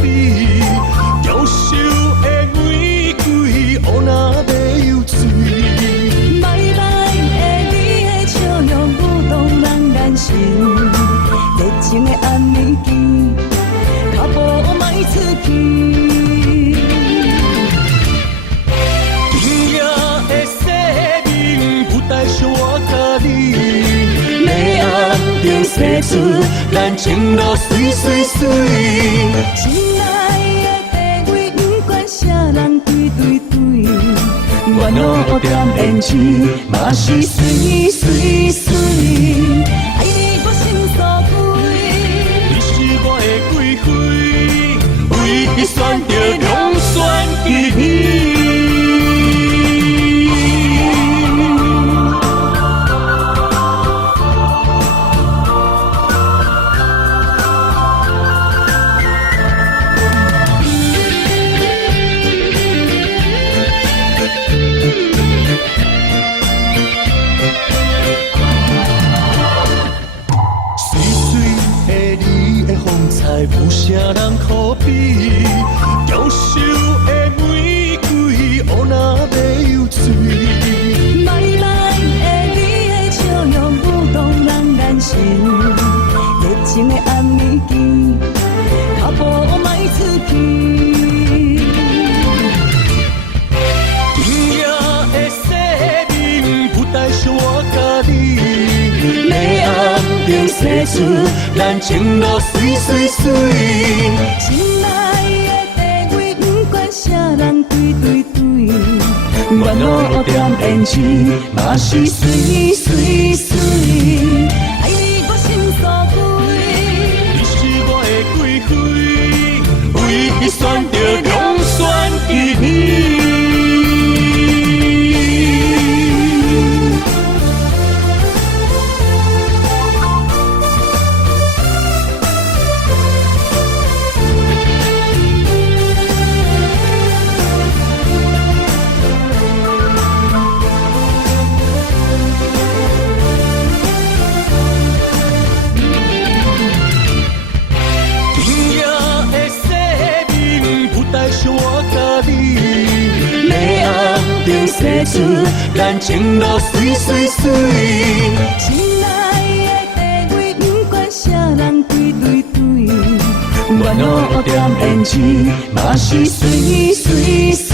比，娇羞的玫瑰，乌若要有水。歹歹的你的笑容舞动人眼神，热情的暗暝间，脚步迈出去。今夜的生命舞台上我甲你，黑暗中写出咱情路水水水。亲爱的地位，不管啥人对对对，我我点胭脂嘛是水水水，爱你我心所归。你是我的贵妃，为你选择两选其美。有啥人可比？娇羞的玫瑰，乌若要有水。歹歹的你的笑容舞动人眼神，热情的暗暝间，脚步迈出去。今夜的生命舞台上我甲你，黑暗中写出咱情路水水水。亲爱的地位，不管啥人对对对，我点胭脂嘛是水水水，爱你我心所归。你是我的贵妃，为你选择两选其美。写出咱情路水水水。亲爱的地位，不管啥人对对对，我点胭脂嘛是水水水。